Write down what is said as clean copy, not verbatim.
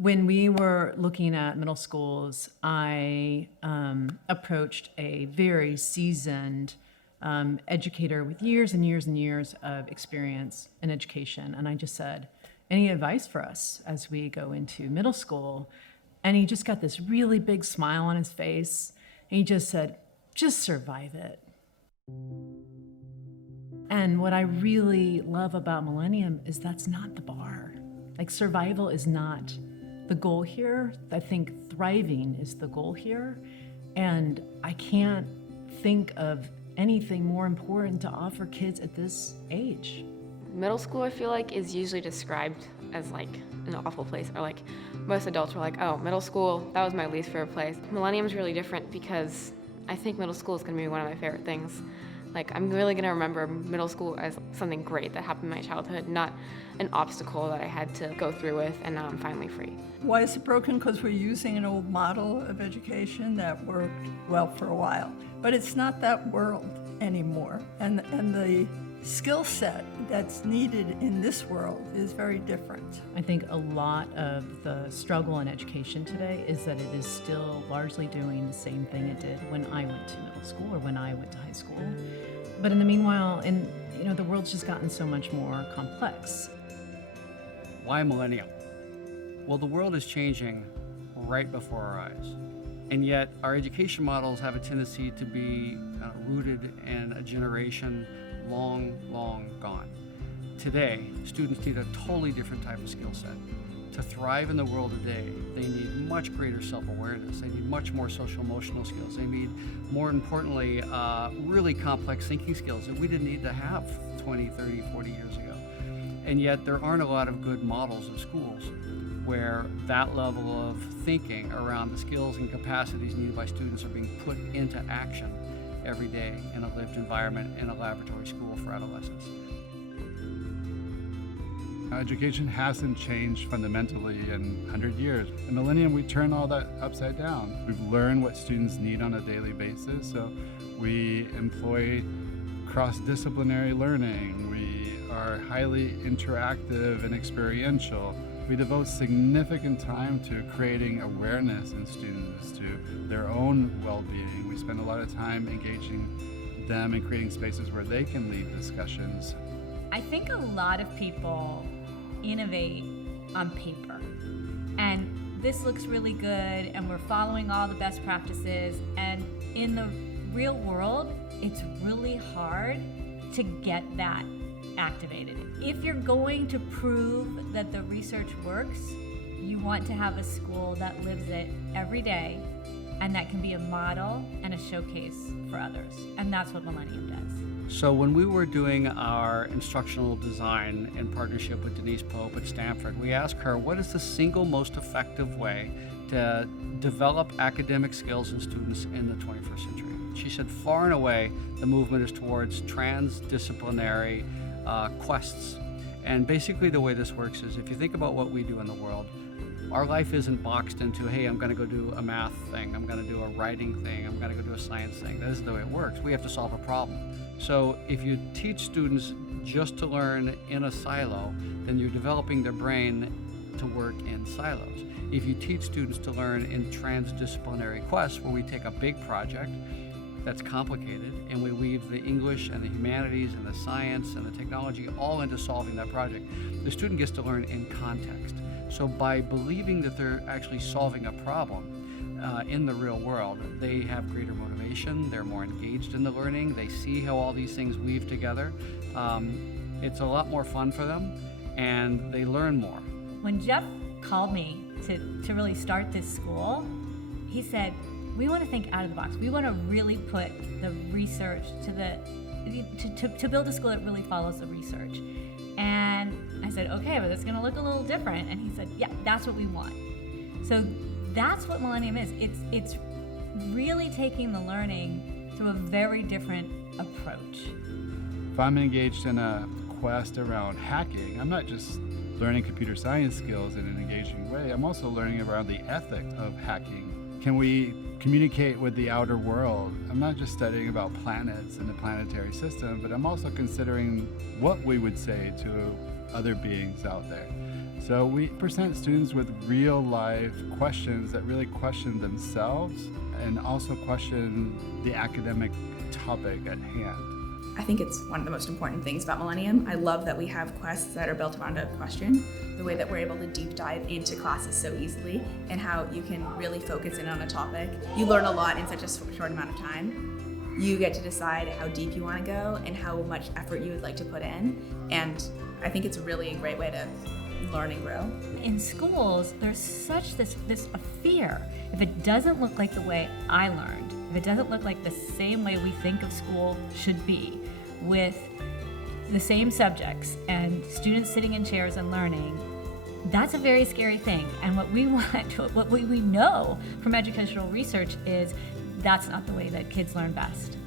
When we were looking at middle schools, I approached a very seasoned educator with years and years and years of experience in education. And I just said, any advice for us as we go into middle school? And he just got this really big smile on his face. And he just said, just survive it. And what I really love about Millennium is that's not the bar. Like, survival is not the goal here. I think thriving is the goal here. And I can't think of anything more important to offer kids at this age. Middle school, I feel like, is usually described as like an awful place, or like most adults were like, oh, middle school, that was my least favorite place. Millennium's really different because I think middle school is gonna be one of my favorite things. Like, I'm really gonna remember middle school as something great that happened in my childhood, not an obstacle that I had to go through with, and now I'm finally free. Why is it broken? Because we're using an old model of education that worked well for a while. But it's not that world anymore. And the skill set that's needed in this world is very different. I think a lot of the struggle in education today is that it is still largely doing the same thing it did when I went to middle school or when I went to high school. But in the meanwhile, the world's just gotten so much more complex. Why Millennium? Well, the world is changing right before our eyes. And yet our education models have a tendency to be rooted in a generation long, long gone. Today, students need a totally different type of skill set. To thrive in the world today, they need much greater self-awareness. They need much more social-emotional skills. They need, more importantly, really complex thinking skills that we didn't need to have 20, 30, 40 years ago. And yet there aren't a lot of good models of schools where that level of thinking around the skills and capacities needed by students are being put into action every day in a lived environment in a laboratory school for adolescents. Education hasn't changed fundamentally in 100 years. In Millennium, we turn all that upside down. We've learned what students need on a daily basis, so we employ cross-disciplinary learning. We are highly interactive and experiential. We devote significant time to creating awareness in students to their own well-being. We spend a lot of time engaging them and creating spaces where they can lead discussions. I think a lot of people innovate on paper, and this looks really good, and we're following all the best practices, and in the real world, it's really hard to get that activated. If you're going to prove that the research works, you want to have a school that lives it every day, and that can be a model and a showcase for others, and that's what Millennium does. So when we were doing our instructional design in partnership with Denise Pope at Stanford, we asked her, what is the single most effective way to develop academic skills in students in the 21st century? She said, far and away, the movement is towards transdisciplinary quests. And basically the way this works is, if you think about what we do in the world, our life isn't boxed into, hey, I'm gonna go do a math thing, I'm gonna do a writing thing, I'm gonna go do a science thing. That isn't the way it works. We have to solve a problem. So if you teach students just to learn in a silo, then you're developing their brain to work in silos. If you teach students to learn in transdisciplinary quests, where we take a big project that's complicated and we weave the English and the humanities and the science and the technology all into solving that project, the student gets to learn in context. So by believing that they're actually solving a problem in the real world, they have greater motivation, they're more engaged in the learning, they see how all these things weave together. It's a lot more fun for them, and they learn more. When Jeff called me to really start this school, he said, we want to think out of the box. We want to really put the research to build a school that really follows the research. And I said, okay, but it's going to look a little different. And he said, yeah, that's what we want. So that's what Millennium is. It's really taking the learning through a very different approach. If I'm engaged in a quest around hacking, I'm not just learning computer science skills in an engaging way, I'm also learning around the ethic of hacking. Can we communicate with the outer world? I'm not just studying about planets and the planetary system, but I'm also considering what we would say to other beings out there. So we present students with real life questions that really question themselves and also question the academic topic at hand. I think it's one of the most important things about Millennium. I love that we have quests that are built around a question, the way that we're able to deep dive into classes so easily, and how you can really focus in on a topic. You learn a lot in such a short amount of time. You get to decide how deep you want to go and how much effort you would like to put in, and I think it's really a great way to learn and grow. In schools, there's such this a fear. If it doesn't look like the way I learned, if it doesn't look like the same way we think of school should be, with the same subjects and students sitting in chairs and learning, that's a very scary thing. And what we know from educational research is that's not the way that kids learn best.